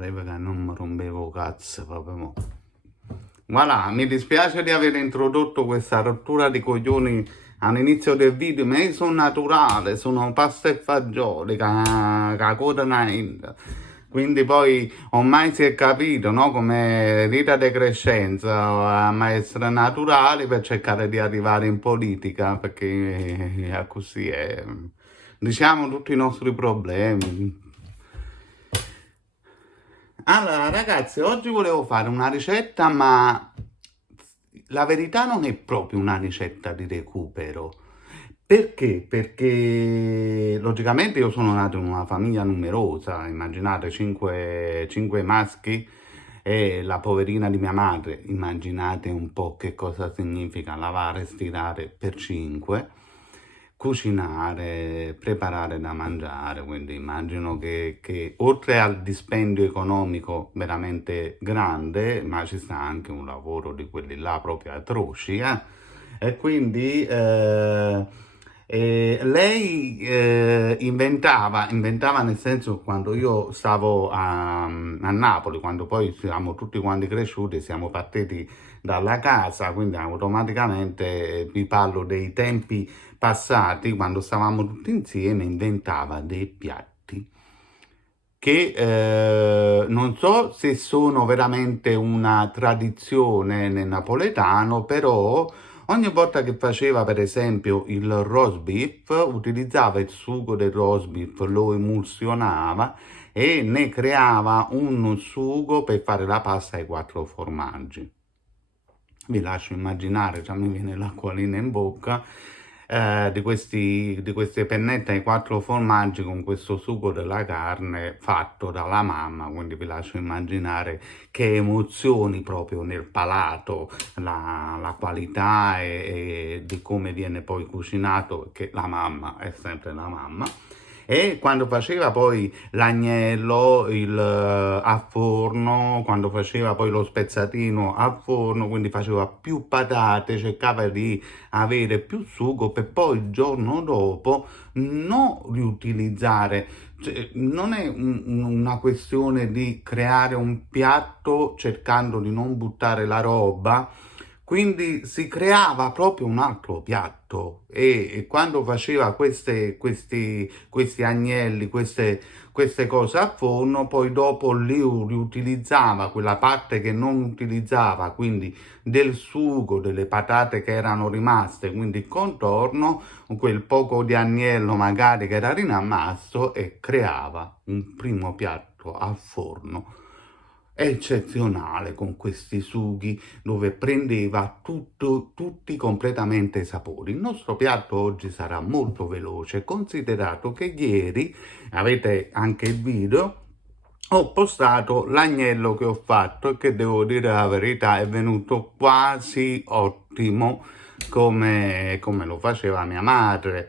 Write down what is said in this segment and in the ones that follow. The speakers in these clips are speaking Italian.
all'epoca non mi rompevo cazzo proprio. Mo. Voilà, mi dispiace di aver introdotto questa rottura di coglioni all'inizio del video, ma io sono naturale, sono pasta e fagioli, ca coda naenda. Quindi poi ormai si è capito, no? Come Rita De Crescenza, ma essere naturali per cercare di arrivare in politica, perché così è. Diciamo tutti i nostri problemi. Allora, ragazzi, oggi volevo fare una ricetta, ma la verità non è proprio una ricetta di recupero. Perché? Perché logicamente io sono nato in una famiglia numerosa, immaginate 5 maschi e la poverina di mia madre, immaginate un po' che cosa significa lavare e stirare per 5, cucinare, preparare da mangiare, quindi immagino che oltre al dispendio economico veramente grande, ma ci sta anche un lavoro di quelli là proprio atroci, E quindi lei inventava nel senso quando io stavo a Napoli, quando poi siamo tutti quanti cresciuti, siamo partiti dalla casa, quindi automaticamente vi parlo dei tempi passati, quando stavamo tutti insieme, inventava dei piatti che non so se sono veramente una tradizione nel napoletano, però ogni volta che faceva per esempio il roast beef, utilizzava il sugo del roast beef, lo emulsionava e ne creava un sugo per fare la pasta ai 4 formaggi. Vi lascio immaginare, già mi viene l'acquolina in bocca, di queste pennette ai 4 formaggi con questo sugo della carne fatto dalla mamma, quindi vi lascio immaginare che emozioni proprio nel palato, la qualità e di come viene poi cucinato, perché la mamma è sempre la mamma. E quando faceva poi l'agnello a forno, quando faceva poi lo spezzatino a forno, quindi faceva più patate, cercava di avere più sugo per poi il giorno dopo non riutilizzare. Cioè, non è una questione di creare un piatto cercando di non buttare la roba, quindi si creava proprio un altro piatto e quando faceva questi agnelli, queste cose a forno, poi dopo li riutilizzava quella parte che non utilizzava, quindi del sugo, delle patate che erano rimaste, quindi il contorno, quel poco di agnello magari che era rimasto e creava un primo piatto a forno eccezionale con questi sughi dove prendeva tutti completamente i sapori. Il nostro piatto oggi sarà molto veloce, considerato che ieri, avete anche il video, ho postato l'agnello che ho fatto e che devo dire la verità è venuto quasi ottimo come lo faceva mia madre.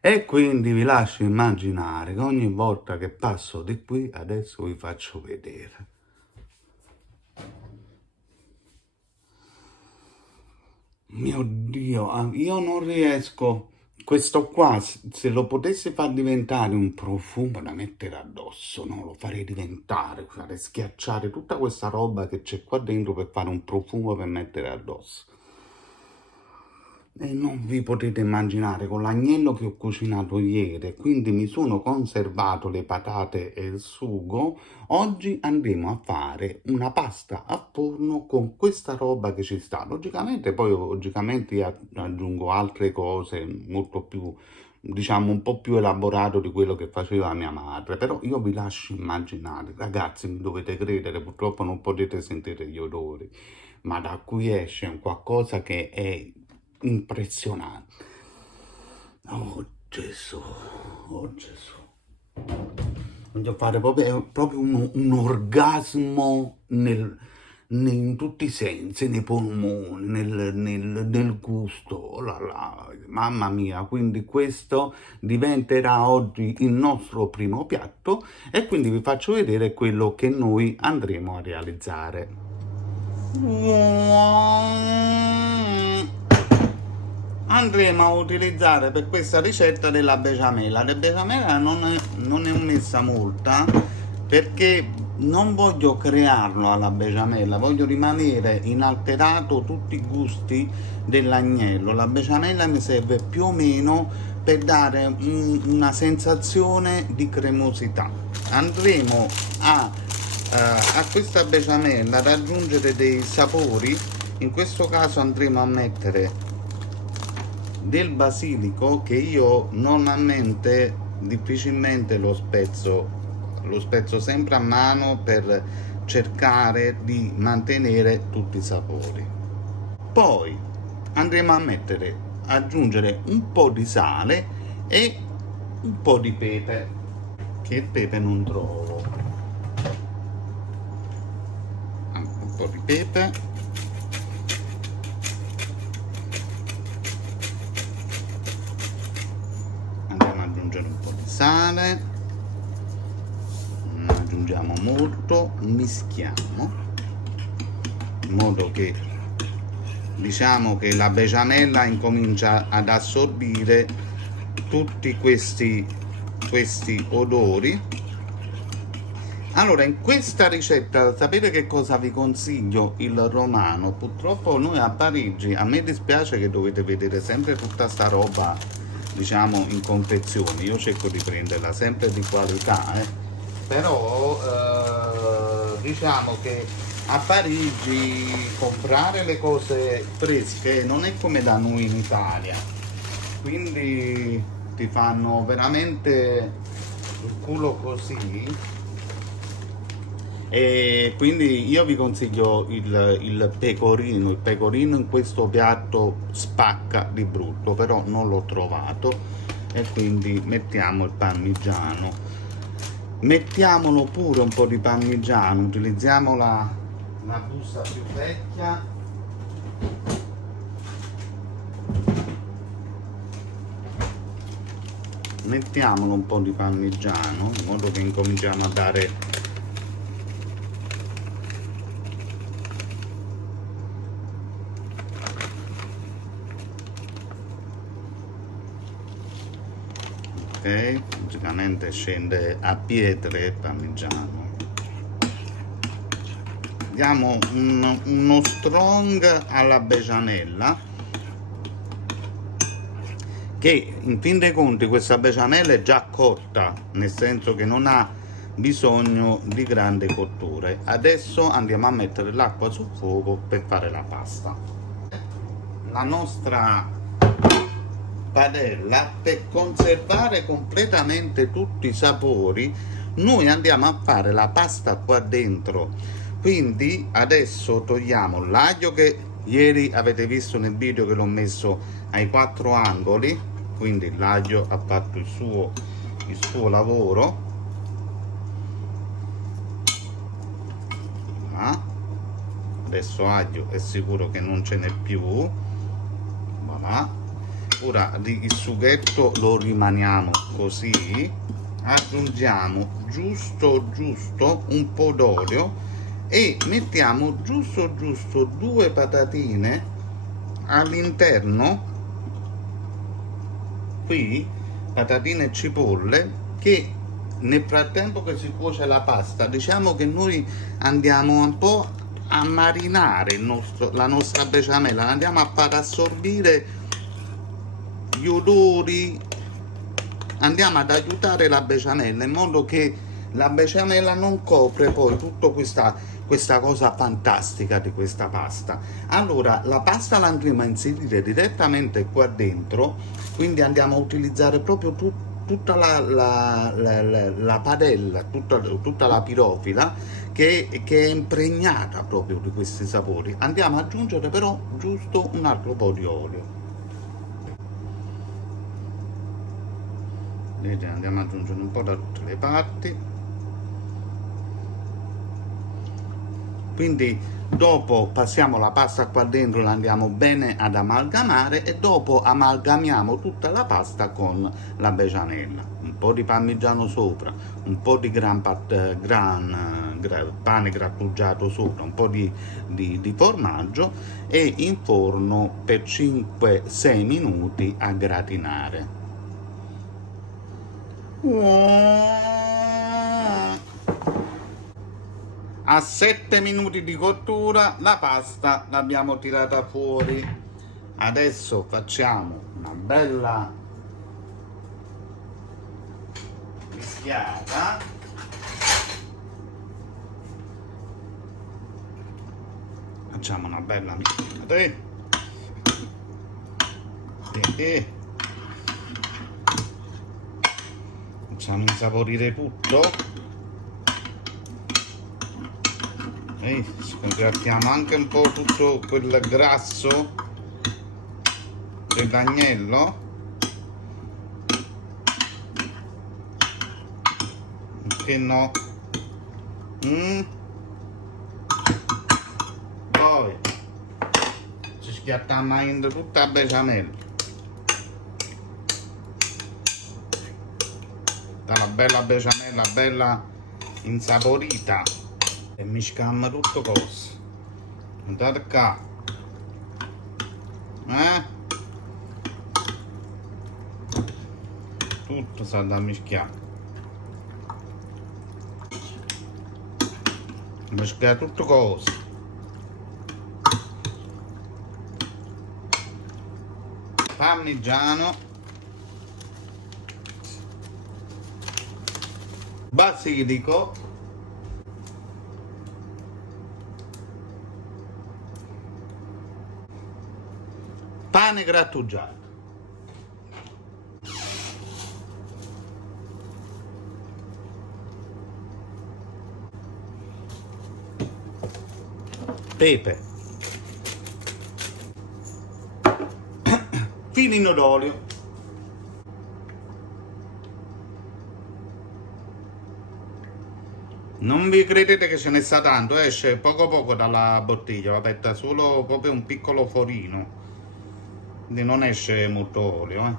E quindi vi lascio immaginare che ogni volta che passo di qui, adesso vi faccio vedere. Mio Dio, io non riesco. Questo qua, se lo potessi far diventare un profumo da mettere addosso, no? Lo farei diventare, farei schiacciare tutta questa roba che c'è qua dentro per fare un profumo per mettere addosso. E non vi potete immaginare, con l'agnello che ho cucinato ieri, quindi mi sono conservato le patate e il sugo, oggi andremo a fare una pasta a forno con questa roba che ci sta. Logicamente io aggiungo altre cose molto più, diciamo, un po' più elaborato di quello che faceva mia madre, però io vi lascio immaginare, ragazzi, mi dovete credere, purtroppo non potete sentire gli odori, ma da qui esce un qualcosa che è impressionante. Oh Gesù, oh Gesù. Voglio fare proprio un orgasmo in tutti i sensi, nei polmoni, nel gusto, mamma mia, quindi questo diventerà oggi il nostro primo piatto e quindi vi faccio vedere quello che noi andremo a realizzare. Andremo a utilizzare per questa ricetta della besciamella. La besciamella non è messa molta perché non voglio crearlo alla besciamella, voglio rimanere inalterato tutti i gusti dell'agnello. La besciamella mi serve più o meno per dare una sensazione di cremosità. Andremo a questa besciamella ad aggiungere dei sapori. In questo caso andremo a mettere del basilico, che io normalmente difficilmente lo spezzo sempre a mano per cercare di mantenere tutti i sapori. Poi andremo a aggiungere un po' di sale e un po' di pepe, che il pepe non trovo. Un po' di pepe, andiamo ad aggiungere un po' di sale, aggiungiamo molto, mischiamo in modo che, diciamo, che la besciamella incomincia ad assorbire tutti questi odori. Allora, in questa ricetta sapete che cosa vi consiglio? Il romano. Purtroppo noi a Parigi, a me dispiace che dovete vedere sempre tutta sta roba, diciamo, in confezioni. Io cerco di prenderla sempre di qualità, però diciamo che a Parigi comprare le cose fresche non è come da noi in Italia, quindi ti fanno veramente il culo così. E quindi io vi consiglio il pecorino. Il pecorino in questo piatto spacca di brutto, però non l'ho trovato, e quindi mettiamo il parmigiano. Mettiamolo pure un po' di parmigiano, utilizziamo la busta più vecchia. Mettiamolo un po' di parmigiano in modo che incominciamo a dare logicamente scende a pietre il parmigiano. Diamo uno strong alla besciamella, che in fin dei conti questa besciamella è già cotta, nel senso che non ha bisogno di grande cottura. Adesso andiamo a mettere l'acqua sul fuoco per fare la pasta. La nostra padella, per conservare completamente tutti i sapori, noi andiamo a fare la pasta qua dentro. Quindi adesso togliamo l'aglio, che ieri avete visto nel video che l'ho messo ai 4 angoli, quindi l'aglio ha fatto il suo lavoro. Adesso aglio è sicuro che non ce n'è più. Voilà. Ora il sughetto lo rimaniamo così, aggiungiamo giusto un po' d'olio e mettiamo giusto 2 patatine all'interno, qui patatine e cipolle, che nel frattempo che si cuoce la pasta, diciamo che noi andiamo un po' a marinare la nostra besciamella, andiamo a far assorbire gli odori, andiamo ad aiutare la besciamella in modo che la besciamella non copre poi tutta questa cosa fantastica di questa pasta. Allora la pasta la andremo a inserire direttamente qua dentro, quindi andiamo a utilizzare proprio tutta la padella, tutta la pirofila che è impregnata proprio di questi sapori. Andiamo ad aggiungere però giusto un altro po' di olio. Vedete, andiamo ad aggiungere un po' da tutte le parti. Quindi dopo passiamo la pasta qua dentro, la andiamo bene ad amalgamare e dopo amalgamiamo tutta la pasta con la besciamella. Un po' di parmigiano sopra, un po' di pane grattugiato sopra, un po' di formaggio, e in forno per 5-6 minuti a gratinare. A 7 minuti di cottura la pasta l'abbiamo tirata fuori. Adesso facciamo una bella mischiata. Facciamo una bella mischiata. Facciamo insaporire tutto. Sgrattiamo anche un po' tutto quel grasso dell'agnello. Che no? Poi ci schiattiamo in tutta la besciamella. La bella besciamella, bella insaporita. E mischiamo tutto così. Guardate qua. Tutto sta da mischiare. Mischiare tutto così. Parmigiano, basilico, pane grattugiato, pepe, filino d'olio, non vi credete che ce ne sta tanto, esce poco poco dalla bottiglia, aspetta solo proprio un piccolo forino, quindi non esce molto olio.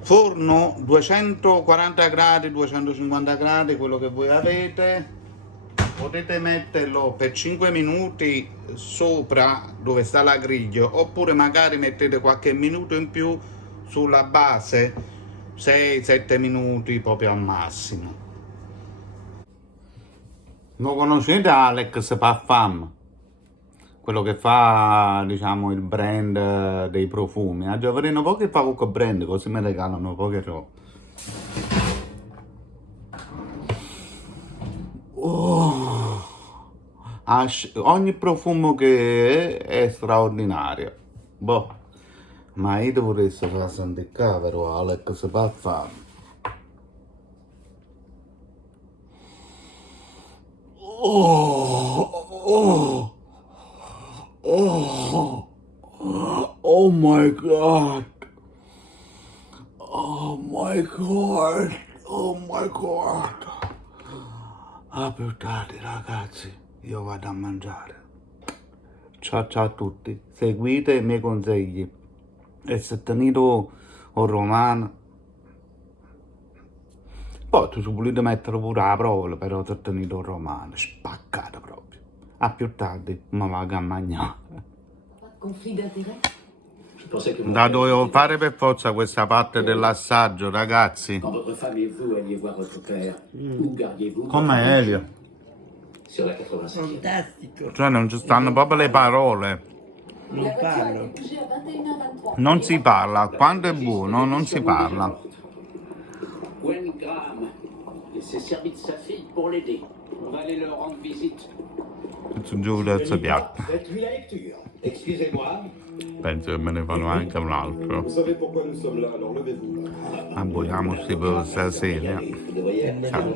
Forno 240 gradi, 250 gradi, quello che voi avete. Potete metterlo per 5 minuti sopra dove sta la griglia, oppure magari mettete qualche minuto in più sulla base, 6-7 minuti proprio al massimo. Lo conoscete Alex Parfum? Quello che fa, diciamo, il brand dei profumi. A Giovanni poco che fa qualche brand, così mi regalano poche robe. Ogni profumo che è straordinario. Boh, ma io dovresti far sentire però Alex Parfum. Oh my god. Oh my god. Oh my god. A più tardi ragazzi, io vado a mangiare. Ciao ciao a tutti, seguite i miei consigli. E se tenete un romano, poi tu volete mettere pure la prova, però se tenete un romano, spaccate proprio. A più tardi, ma vado a mangiare. Da dovevo fare per forza questa parte dell'assaggio, ragazzi. Come Elio? Fantastico. Cioè non ci stanno proprio le parole. Non parlo. Non si parla, quando è buono non si parla. Gwen Graham, il s'est servi de sa fille pour l'aider. On va aller leur rendre visite. Su giù del piatto. Faites lui la lecture. Excusez-moi. Penso che me ne fanno anche un altro. Vous savez pourquoi nous sommes là, alors levez-vous. Abboniamoci per stasera. Vous devriez Ciao.